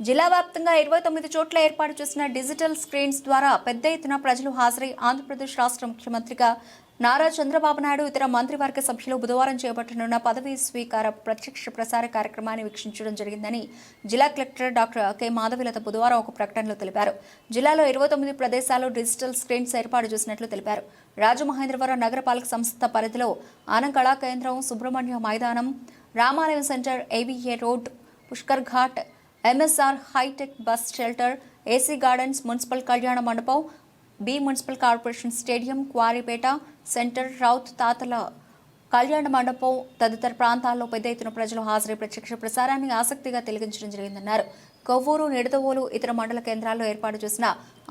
జిల్లా వ్యాప్తంగా ఇరవై తొమ్మిది చోట్ల ఏర్పాటు చేసిన డిజిటల్ స్క్రీన్స్ ద్వారా పెద్ద ఎత్తున ప్రజలు హాజరై ఆంధ్రప్రదేశ్ రాష్ట్ర ముఖ్యమంత్రిగా నారా చంద్రబాబు నాయుడు ఇతర మంత్రివర్గ సభ్యులు బుధవారం చేపట్టనున్న పదవీ స్వీకార ప్రత్యక్ష ప్రసార కార్యక్రమాన్ని వీక్షించడం జరిగిందని జిల్లా కలెక్టర్ డాక్టర్ కె. మాధవిలత బుధవారం ఒక ప్రకటనలో తెలిపారు. జిల్లాలో ఇరవై తొమ్మిది ప్రదేశాల్లో డిజిటల్ స్క్రీన్స్ ఏర్పాటు చేసినట్లు తెలిపారు. రాజమహేంద్రవరం నగరపాలక సంస్థ పరిధిలో ఆనం కళా కేంద్రం సుబ్రహ్మణ్య మైదానం Ramalayam centre AVA road Pushkar ghat MSR hi-tech bus shelter AC gardens municipal Kalyana Mandapam B municipal corporation stadium Quarrypeta centre Routh Thathala Kalyana Mandapam తదితర ప్రాంతాల్లో పెద్ద ఎత్తున ప్రజలు హాజరై ప్రత్యక్ష ప్రసారాన్ని ఆసక్తిగా తిలగించడం జరిగిందన్నారు. కొవ్వూరు నిడదవోలు ఇతర మండల కేంద్రాల్లో ఏర్పాటు చేసిన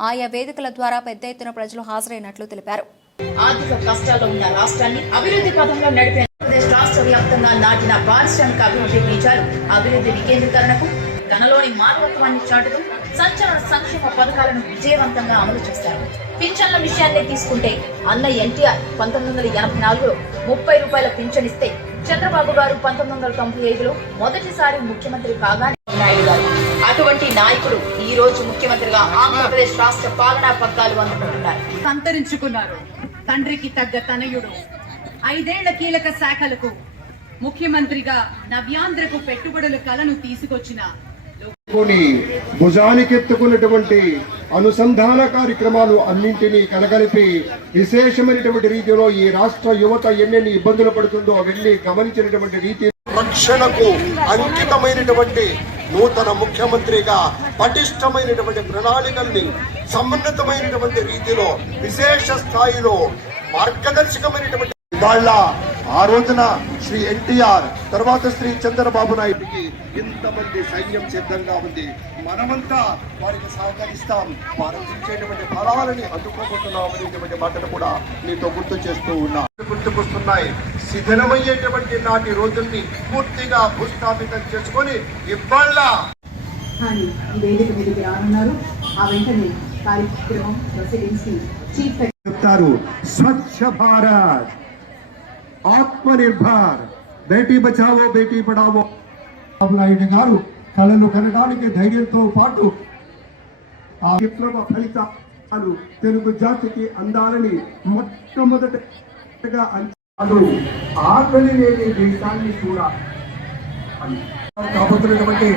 ఆయా వేదికల ద్వారా పెద్ద ఎత్తున ప్రజలు హాజరైనట్లు తెలిపారు. ఆర్థిక కష్టాల్లో ఉన్న రాష్ట్రాన్ని అభివృద్ధి పథంలో నడిపే రాష్ట్ర వ్యాప్తంగా నాటిన పారిశ్రామిక అభివృద్ధి బీజాలు అభివృద్ధి వికేంద్రీకరణకు తనలోని మానవత్వాన్ని చాటుతూ సంచలన సంక్షేమ పథకాలను విజయవంతంగా అమలు చేస్తారు పింఛన్ల విషయాన్ని తీసుకుంటే అన్న ఎన్టీఆర్ పంతొమ్మిది వందల ఎనభై నాలుగులో ముప్పై రూపాయల పింఛన్ ఇస్తే చంద్రబాబు గారు పంతొమ్మిది వందల తొంభై ఐదులో మొదటిసారి ముఖ్యమంత్రి కాగానే నాయుడు గారు. అటువంటి నాయకుడు ఈ రోజు ముఖ్యమంత్రిగా ఆంధ్రప్రదేశ్ రాష్ట్ర పాలనా పగ్గాలు అందుకుంటున్నారు. సంతరించుకున్నారు. తండ్రికి తగ్గ తనయుడు. ఐదేళ్ళ కీలక శాఖలకు ముఖ్యమంత్రిగా నవ్యాంధ్రకు పెట్టుబడుల కలను తీసుకొచ్చిన భుజానికెత్తుకున్నటువంటి అనుసంధాన కార్యక్రమాలు అన్నింటినీ కలగలిపి విశేషమైనటువంటి రీతిలో ఈ రాష్ట్ర యువత ఎన్నెన్ని ఇబ్బందులు పడుతుందో అవన్నీ గమనించినటువంటి రీతి రక్షణకు అంకితమైనటువంటి నూతన ముఖ్యమంత్రిగా పటిష్టమైనటువంటి ప్రణాళికల్ని సమున్నతమైనటువంటి రీతిలో విశేష స్థాయిలో మార్గదర్శకమైనటువంటి వాళ్ళ ఆ రోజున శ్రీ ఎన్టీఆర్ తర్వాత శ్రీ చంద్రబాబు నాయుడికి ఇంతమంది సైన్యం సిద్ధంగా ఉంది. మనమంతా వారికి సహకరిస్తాం. వారు ఇచ్చేటువంటి ఫలాలని అందుకోబోతున్నాం అనేటువంటి మాటను కూడా మీతో గుర్తు చేస్తూ ఉన్నా. గుర్తుకొస్తున్నాయి. శిథిలమయ్యేటువంటి నాటి రోజుల్ని పూర్తిగా భూస్థాపితం చేసుకొని ఇవాళ కానీ ఈ వేదిక మీదకి రానున్నారు. ఆ వెంటనే కార్యక్రమం ప్రొసీడింగ్స్ని చీఫ్ చెప్తారు స్వచ్ఛ భారత్! ఆత్మనిర్భర్. బేటీ బచావో బేటీ పడావో. నాయుడు గారు కళలు కనడానికి ధైర్యంతో పాటు ఆ విప్లవ ఫలితాలు తెలుగు జాతికి అందాలని మొట్టమొదటిగా అంచనాలు ఆకలి లేని దేశాన్ని కూడా కాబోతున్నటువంటి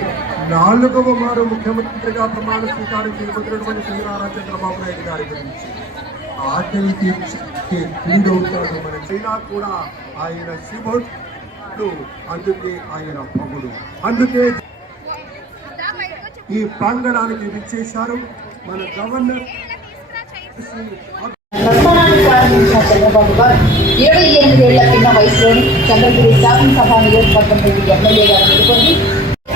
నాలుగవ మారు ముఖ్యమంత్రిగా ప్రమాణ స్వీకారం చేయబోతున్నటువంటి శ్రీ చంద్రబాబు నాయుడు గారి గురించి. ఆకలి తీర్చే క్రీడవుతాడు మన చైనా కూడా ఆయన శివుడు అందుకే ఆయన పగుడు అందుకే ఈ ప్రాంగణానికి విచ్చేశారు మన గవర్నర్. శ్రీ నిర్మాణాన్ని ప్రారంభించిన చంద్రబాబు గారు ఇరవై ఎనిమిదేళ్ళ కింద వయసులోని చంద్రగిరి శాసనసభ నియోజకవర్గం నియోజకవర్గంలోని ఎమ్మెల్యేగా నెలకొంది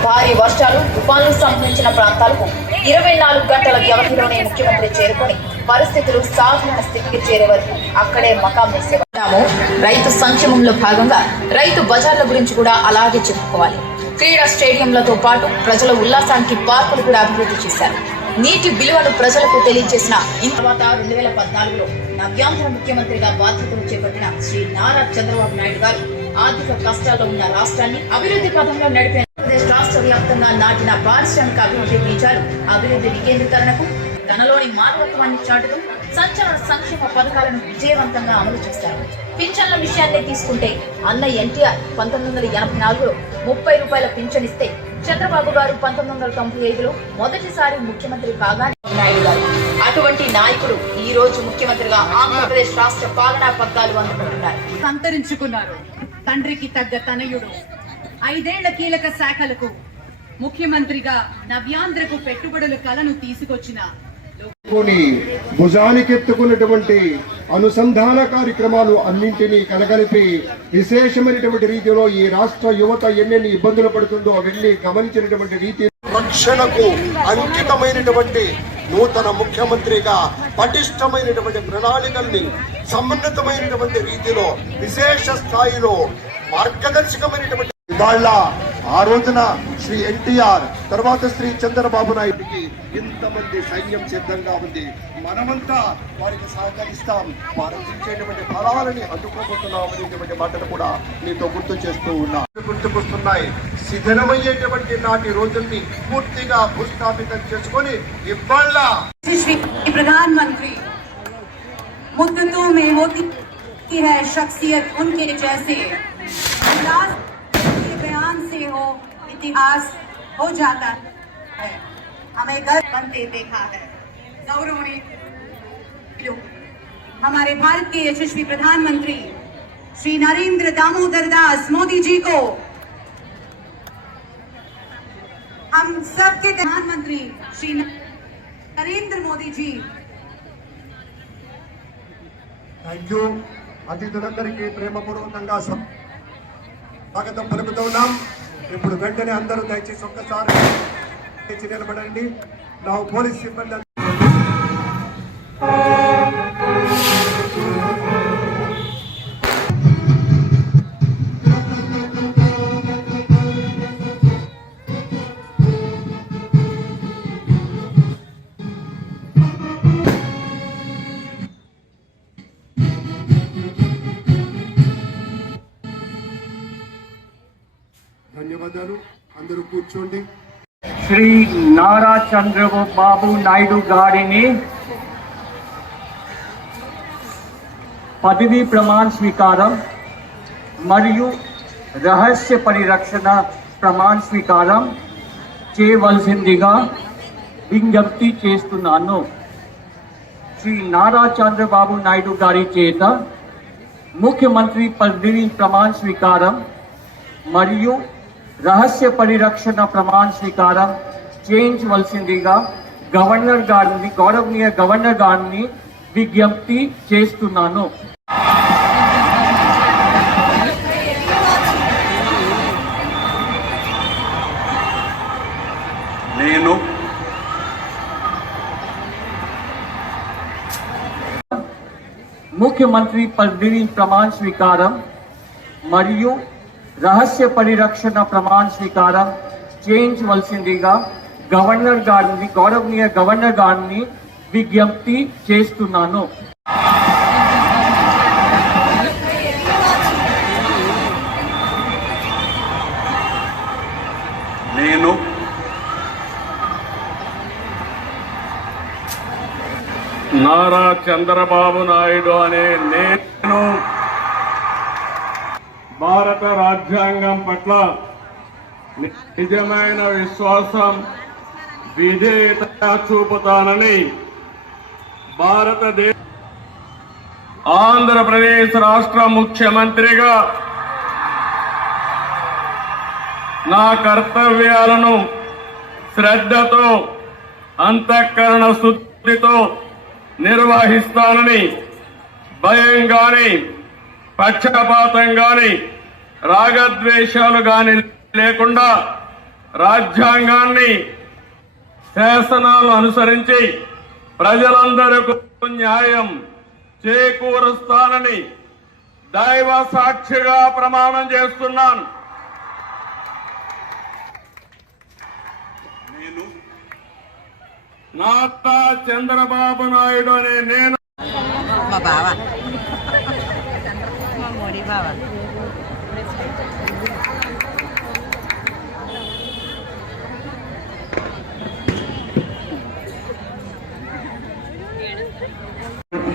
భారీ వర్షాలు తుఫాను సంబంధించిన ప్రాంతాలకు ఇరవై నాలుగు గంటల వ్యవధిలోనే ముఖ్యమంత్రి చేరుకొని పరిస్థితులు సాధారణ స్థితికి చేరే వరకు అక్కడే మకాం వేసేవాము రైతు సంక్షేమంలో భాగంగా రైతు బజార్ల గురించి కూడా అలాగే చెప్పుకోవాలి. క్రీడా స్టేడియంలతో పాటు ప్రజల ఉల్లాసానికి పార్కులు కూడా అభివృద్ధి చేశారు. నీటి విలువను ప్రజలకు తెలియజేసిన తర్వాత రెండు వేల పద్నాలుగులో నవ్యాంధ్ర ముఖ్యమంత్రిగా బాధ్యతలు చేపట్టిన శ్రీ నారా చంద్రబాబు నాయుడు గారు ఆర్థిక కష్టాల్లో ఉన్న రాష్ట్రాన్ని అభివృద్ధి పథంలో నడిపే రాష్ట్ర వ్యాప్తంగా నాటిన పారిశ్రామిక అభివృద్ధి బీజాలు అభివృద్ధి వికేంద్రీకరణకు తనలోని మానవత్వాన్ని చాటుతూ సంచలన సంక్షేమ పథకాలను విజయవంతంగా అమలు చేస్తారు పింఛన్ల విషయాన్ని తీసుకుంటే అన్న ఎన్టీఆర్ పంతొమ్మిది వందల ఎనభై నాలుగులో ముప్పై రూపాయల పింఛన్ ఇస్తే చంద్రబాబు గారు పంతొమ్మిది వందల తొంభై ఐదులో మొదటిసారి ముఖ్యమంత్రి కాగానే నాయుడు గారు. అటువంటి నాయకుడు ఈ రోజు ముఖ్యమంత్రిగా ఆంధ్రప్రదేశ్ రాష్ట్ర పాలనా పగ్గాలు అందుకుంటున్నారు. సంతరించుకున్నారు. తండ్రికి తగ్గ తనయుడు. ఐదేళ్ళ కీలక శాఖలకు ముఖ్యమంత్రిగా నవ్యాంధ్రకు పెట్టుబడుల కలను తీసుకొచ్చిన భుజానికెత్తుకున్నటువంటి అనుసంధాన కార్యక్రమాలు అన్నింటినీ కలగలిపి విశేషమైనటువంటి రీతిలో ఈ రాష్ట్ర యువత ఎన్నెన్ని ఇబ్బందులు పడుతుందో అవన్నీ గమనించినటువంటి రీతి రక్షణకు అంకితమైనటువంటి నూతన ముఖ్యమంత్రిగా పటిష్టమైనటువంటి ప్రణాళికల్ని సమన్వితమైనటువంటి రీతిలో విశేష స్థాయిలో మార్గదర్శకమైనటువంటి వాళ్ళ ఆ రోజున శ్రీ ఎన్టీఆర్ తర్వాత శ్రీ చంద్రబాబు నాయుడికి ఇంతమంది సైన్యం సిద్ధంగా ఉంది. మనమంతా వారికి సహకరిస్తాం. వారు ఇచ్చేటువంటి ఫలాలని అందుకోబోతున్నాం అనేటువంటి మాటలు కూడా మీతో గుర్తు చేస్తూ ఉన్నా. గుర్తుకొస్తున్నాయి. శిథిలమయ్యేటువంటి నాటి రోజుల్ని పూర్తిగా భూస్థాపితం చేసుకొని ఇవాళ ప్రధాన్ మంత్రి ముందు మే హోతీ ఉంకే इतिहास हो जाता है हमें गर्व बनते देखा है गौरवनीय हमारे भारत के यशस्वी प्रधानमंत्री श्री नरेंद्र दामोदर दास मोदी जी को हम सबके प्रधानमंत्री श्री नरेंद्र मोदी जी థ్యాంక్ యూ అతిథులందరికీ ప్రేమపూర్వకంగా స్వ- స్వాగతం పలుకుతూ ఉన్నాం ఇప్పుడు వెంటనే అందరూ దయచేసి ఒక్కసారి నిలబడండి. నా పోలీస్ సిబ్బంది ధన్యవాదాలు. అందరూ కూర్చోండి. శ్రీ నారా చంద్రబాబు నాయుడు గారిని పదవీ ప్రమాణ స్వీకారం మరియు రహస్య పరిరక్షణ ప్రమాణ స్వీకారం చేయవలసిందిగా విజ్ఞప్తి చేస్తున్నాను. శ్రీ నారా చంద్రబాబు నాయుడు గారి చేత ముఖ్యమంత్రి పదవీ ప్రమాణ స్వీకారం మరియు రహస్య పరిరక్షణ ప్రమాణ స్వీకారం చేయించవలసిందిగా గవర్నర్ గారిని గౌరవనీయ గవర్నర్ గారిని విజ్ఞప్తి చేస్తున్నాను. నేను ముఖ్యమంత్రి పదవీ ప్రమాణ స్వీకారం మరియు రహస్య పరిరక్షణ ప్రమాణ స్వీకారం చేయించవలసిందిగా గవర్నర్ గారిని గౌరవనీయ గవర్నర్ గారిని విజ్ఞప్తి చేస్తున్నాను. నేను నారా చంద్రబాబు నాయుడు అనే నేను భారత రాజ్యాంగం పట్ల నిజమైన విశ్వాసం విధేయత చూపుతానని భారతదేశ ఆంధ్రప్రదేశ్ రాష్ట్ర ముఖ్యమంత్రిగా నా కర్తవ్యాలను శ్రద్ధతో అంతఃకరణ శుద్ధితో నిర్వహిస్తానని భయం గాని పక్షపాతం గాని రాగద్వేషాలు గాని లేకుండా రాజ్యాంగాన్ని శాసనాలను అనుసరించి ప్రజలందరికీ న్యాయం చేకూరుస్తానని దైవ సాక్షిగా ప్రమాణం చేస్తున్నాను. నేను నాతా చంద్రబాబు నాయుడు అనే నేను మా బావ. మా మోడీ బావ.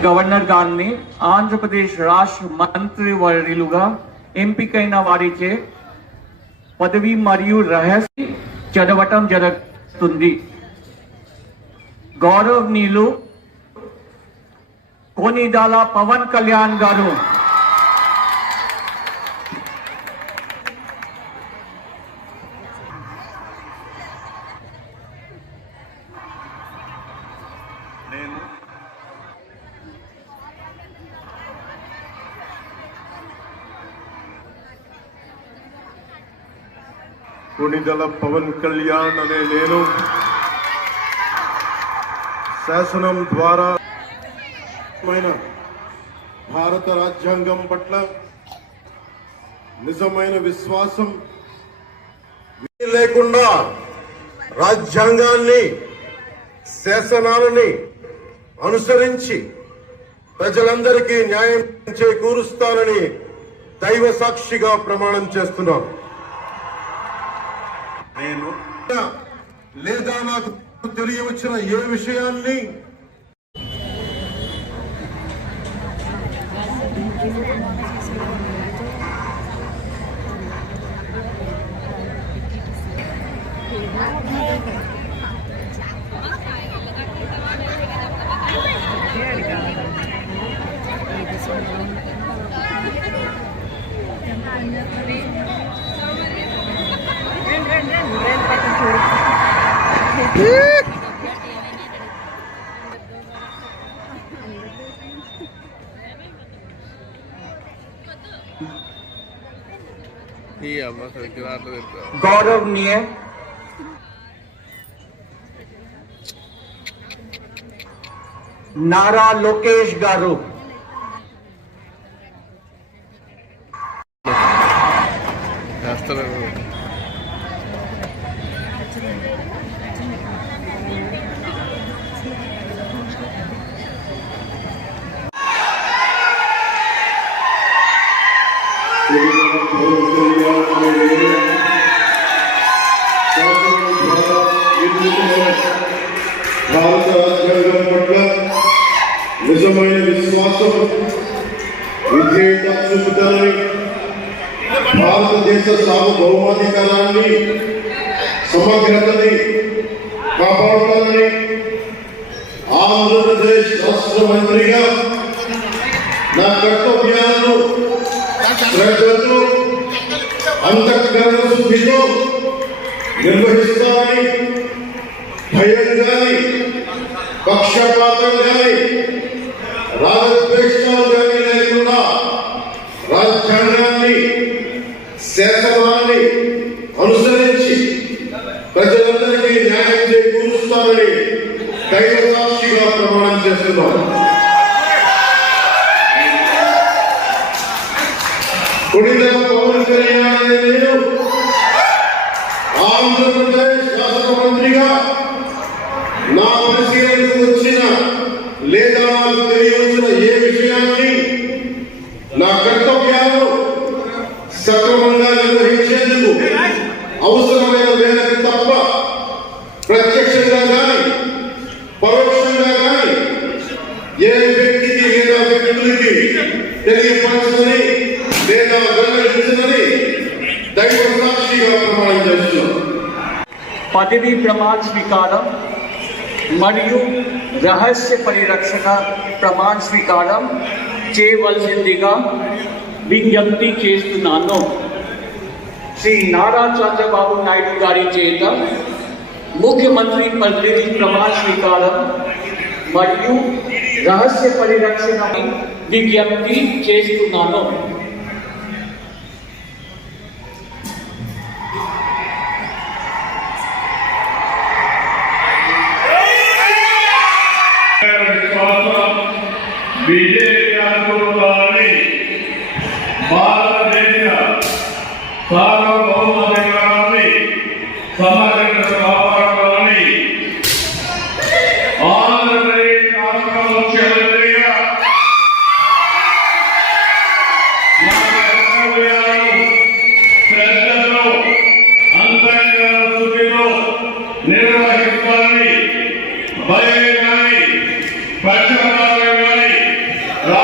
గవర్నర్ గారిని ఆంధ్రప్రదేశ్ రాష్ట్ర మంత్రి వర్యులుగా ఎంపికైన వారిచే పదవి మరియు రహస్య చదవటం జరుగుతుంది. గౌరవనీయులు కోనిదాల పవన్ కళ్యాణ్ గారు నేను కొణిదల పవన్ కళ్యాణ్ అనే నేను శాసనం ద్వారా భారత రాజ్యాంగం పట్ల నిజమైన విశ్వాసం లేకుండా రాజ్యాంగాన్ని శాసనాలని అనుసరించి ప్రజలందరికీ న్యాయం చేకూరుస్తానని దైవ సాక్షిగా ప్రమాణం చేస్తున్నాను. నేను లేదా నాకు తెలియవచ్చిన ఏ విషయాన్ని गौरव निये नारा लोकेश गारो। रास्ता భారత రాజ్యాంగం పట్ల నిజమైన విశ్వాసం విధేయత చూపుతారని భారతదేశ సార్వభౌమాధికారాన్ని సమగ్రతని కాపాడుతారని ఆంధ్రప్రదేశ్ రాష్ట్ర మంత్రిగా నా కర్తవ్యాలను శ్రద్ధతో అంతఃకరణ శుద్ధితో నిర్వహిస్తానని భయం గాని పక్షపాతం గాని రాజద్వేషాలు కానీ లేకుండా రాజ్యాంగాన్ని శాసనాన్ని అనుసరించి ప్రజలందరికీ న్యాయం చేకూరుస్తామని దైవ సాక్షిగా ప్రమాణం చేస్తున్నాం కొడిదల వ్యక్తులకి తెలియపరచని లేదా వెల్లడించని దైవ సాక్షిగా ప్రమాణం చేస్తున్నాను పదవి ప్రమాణ స్వీకారం మరియు రహస్య పరిరక్షణ ప్రమాణ స్వీకారం చేయవలసిందిగా విజ్ఞప్తి చేస్తున్నాను. శ్రీ నారా చంద్రబాబు నాయుడు గారి చేత ముఖ్యమంత్రి పదవి ప్రమాణ స్వీకారం మరియు రహస్య పరిరక్షణ విజ్ఞప్తి చేస్తున్నాను. భారతదేశ సార్వభౌమ సమగ్ర